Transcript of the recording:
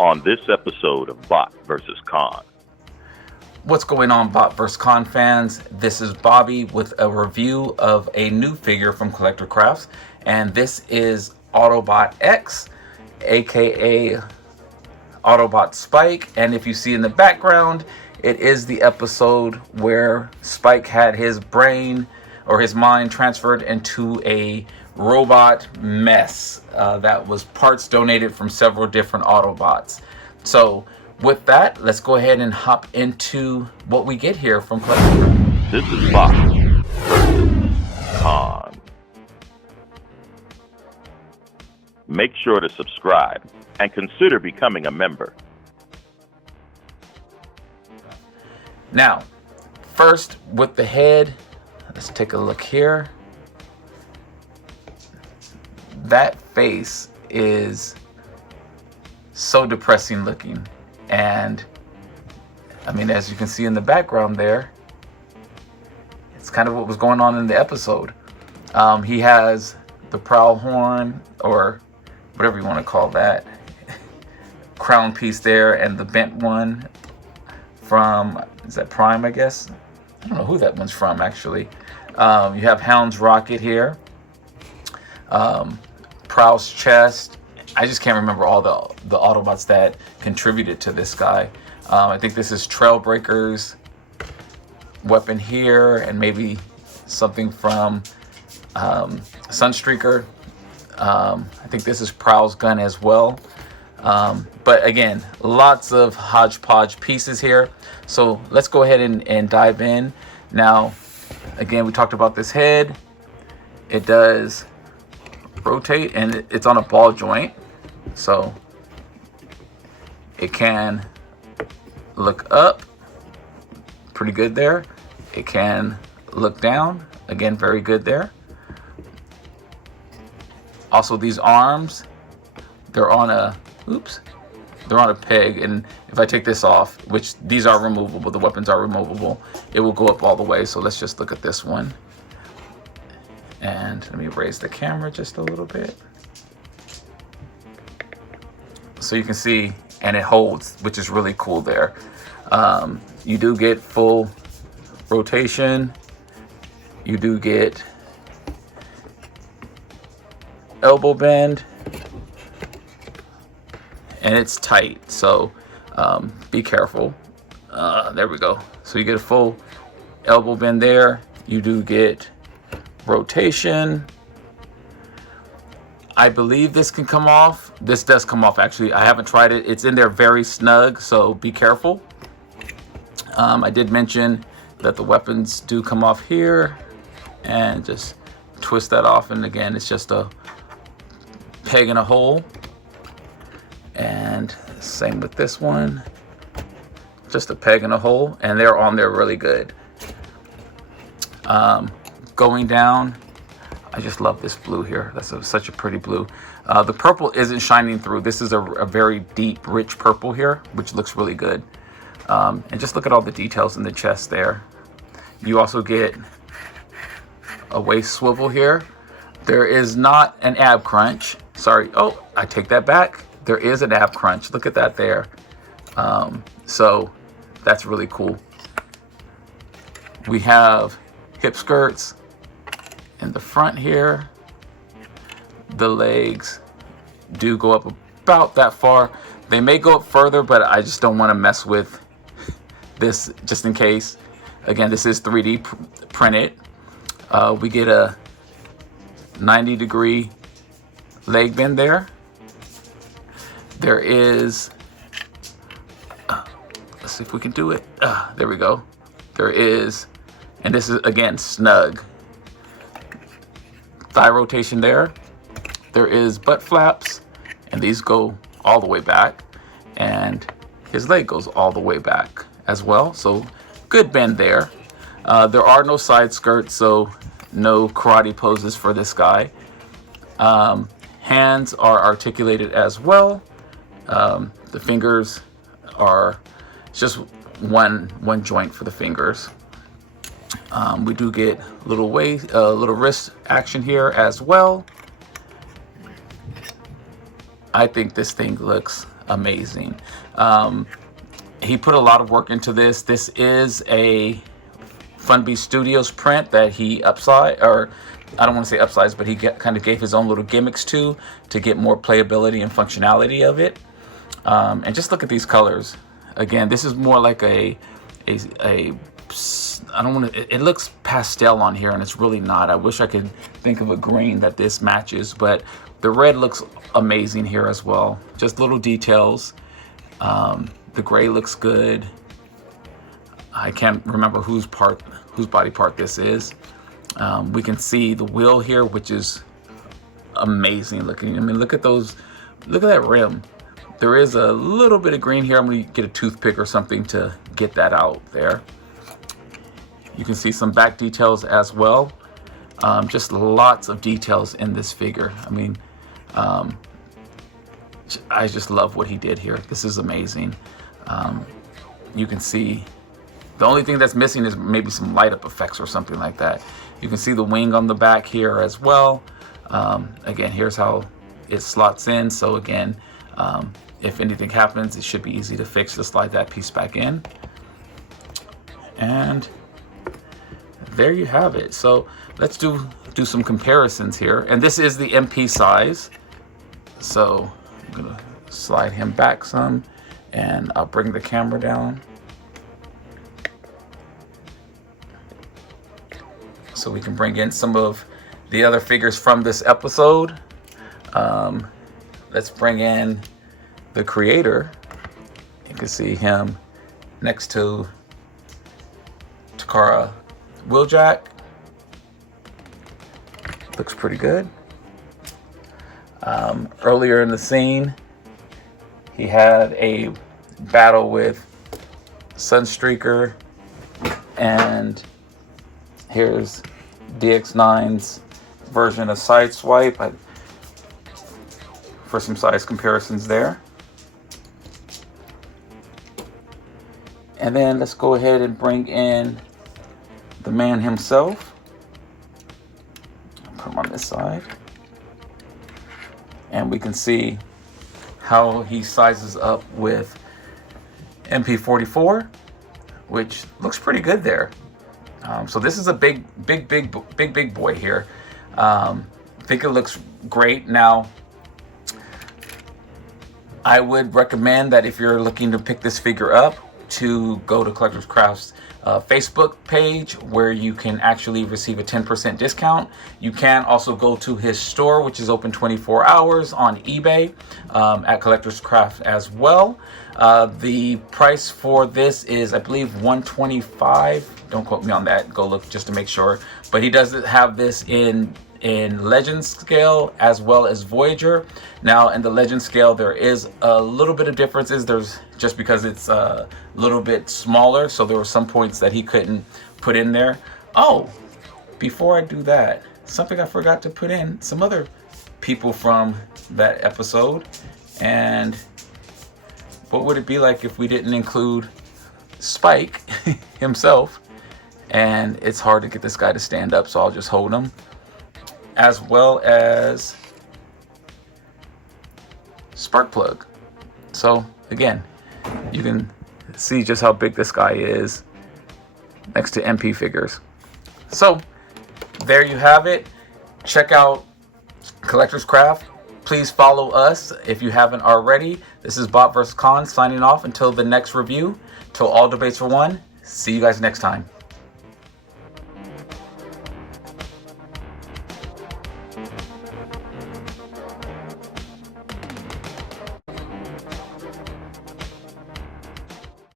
on this episode of Bot vs. Con. What's going on, Bot vs. Con fans? This is Bobby with a review of a new figure from Collector Crafts, and this is Autobot X, aka Autobot Spike. And if you see in the background, it is the episode where Spike had his brain or his mind transferred into a robot mess that was parts donated from several different Autobots. So with that, let's go ahead and hop into what we get here from Collector. This is Bot vs. Con. Make sure to subscribe and consider becoming a member. Now, first with the head, let's take a look here. That face is so depressing looking, and I mean, as you can see in the background there, it's kind of what was going on in the episode. He has the prowl horn, or whatever you want to call that, crown piece there, and the bent one from, is that Prime, I guess? I don't know who that one's from, actually. You have Hound's rocket here. Prowl's chest. I just can't remember all the Autobots that contributed to this guy. I think this is Trailbreaker's weapon here, and maybe something from Sunstreaker. I think this is Prowl's gun as well. But again, lots of hodgepodge pieces here. So let's go ahead and dive in. Now, again, we talked about this head. It does rotate, and it's on a ball joint, so it can look up, pretty good there. It can look down, again, very good there. Also, these arms, they're on a peg, and if I take this off, which these are removable, the weapons are removable, it will go up all the way. So let's just look at this one. And let me raise the camera just a little bit, so you can see, and it holds, which is really cool there. You do get full rotation. You do get elbow bend, and it's tight, so be careful. There we go. So you get a full elbow bend there. You do get rotation. I believe this can come off. This does come off, actually. I haven't tried it. It's in there very snug, so be careful. I did mention that the weapons do come off here, and just twist that off, and again, it's just a peg in a hole. And same with this one, just a peg in a hole, and they're on there really good. Going down, I just love this blue here. That's such a pretty blue. The purple isn't shining through. This is a very deep, rich purple here, which looks really good. And just look at all the details in the chest there. You also get a waist swivel here. There is not an ab crunch. Sorry. Oh, I take that back. There is an ab crunch. Look at that there. So that's really cool. We have hip skirts in the front here. The legs do go up about that far. They may go up further, but I just don't want to mess with this, just in case. Again, this is 3D printed. We get a 90-degree leg bend there. There is, let's see if we can do it. There we go. There is, and this is, again, snug. Thigh rotation there. There is butt flaps, and these go all the way back, and his leg goes all the way back as well. So good bend there. There are no side skirts, so no karate poses for this guy. Hands are articulated as well. The fingers are just one joint for the fingers. We do get little wrist action here as well. I think this thing looks amazing. He put a lot of work into this. This is a Funbeast Studios print that he upsized, or I don't want to say upsized, but he kind of gave his own little gimmicks to get more playability and functionality of it. And just look at these colors. Again, this is more like I don't want to, it looks pastel on here and it's really not. I wish I could think of a green that this matches, but the red looks amazing here as well. Just little details. The gray looks good. I can't remember whose body part this is. We can see the wheel here, which is amazing looking. I mean, look at those, look at that rim. There is a little bit of green here. I'm gonna get a toothpick or something to get that out there. You can see some back details as well. Just lots of details in this figure. I mean, I just love what he did here. This is amazing. You can see the only thing that's missing is maybe some light up effects or something like that. You can see the wing on the back here as well. Again, here's how it slots in. So again, if anything happens, it should be easy to fix. Just slide that piece back in. And there you have it. So let's do some comparisons here. And this is the MP size. So I'm gonna slide him back some and I'll bring the camera down so we can bring in some of the other figures from this episode. Let's bring in the creator. You can see him next to Takara Wheeljack. Looks pretty good. Earlier in the scene, he had a battle with Sunstreaker, and here's DX9's version of Sideswipe for some size comparisons there. And then let's go ahead and bring in the man himself. Put him on this side. And we can see how he sizes up with MP44, which looks pretty good there. So this is a big boy here. I think it looks great. Now, I would recommend that if you're looking to pick this figure up, to go to Collectors Craft's Facebook page, where you can actually receive a 10% discount. You can also go to his store, which is open 24 hours on eBay at Collectors Craft as well. The price for this is, I believe, $125. Don't quote me on that. Go look just to make sure. But he does have this in Legend scale as well as Voyager. Now in the Legend scale, there is a little bit of differences. There's just because it's a little bit smaller, so there were some points that he couldn't put in there. Oh, before I do that, something I forgot to put in, some other people from that episode. And what would it be like if we didn't include Spike himself? And it's hard to get this guy to stand up, so I'll just hold him. As well as Sparkplug. So again, you can see just how big this guy is next to MP figures. So there you have it. Check out Collectors Craft. Please follow us if you haven't already. This is Bot vs. Con signing off until the next review. Till all debates are won. See you guys next time.